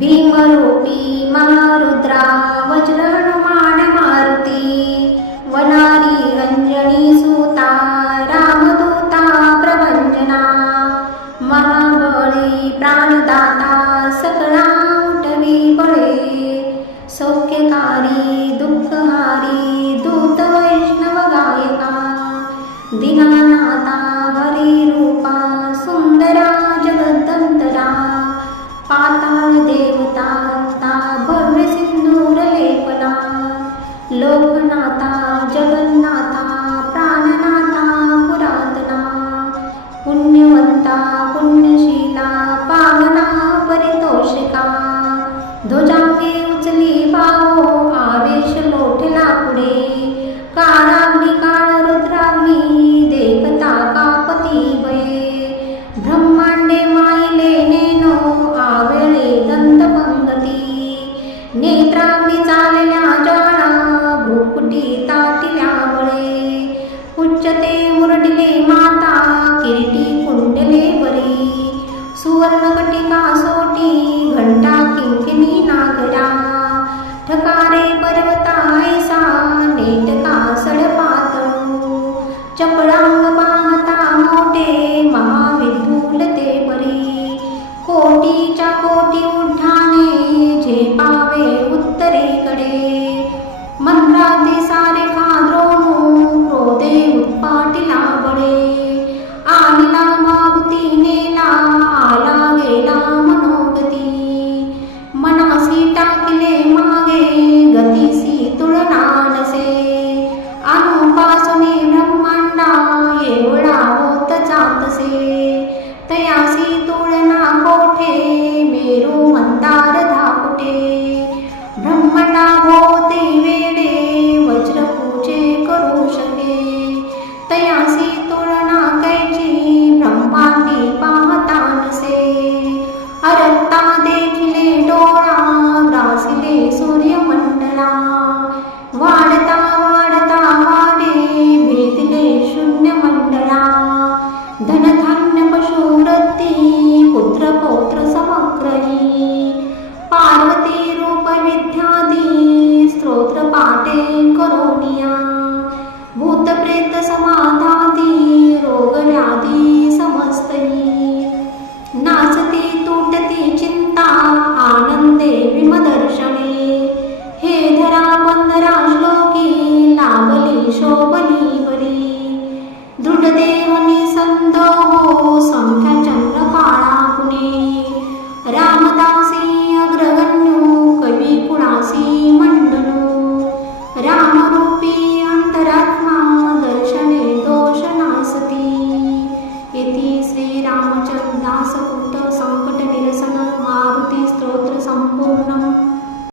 भीमरूपी महारुद्रा वज्र हनुमान मारुती वनारी अंजनी सुता रामदूता प्रभंजना महाबळी प्राणदाता सकळा उठवी बळे सौख्यकारी दुःखहारी दूत वैष्णव गायका दीनानाथा हरी रूपा सुंदरा जगदंतरा पाताळ देवता भव्य सिंदूर लेपना लोकनाथा जगन्नाथा प्राणनाथा पुरातना पुण्यवंता पुण्यशीला पावना परितोषिका ध्वजा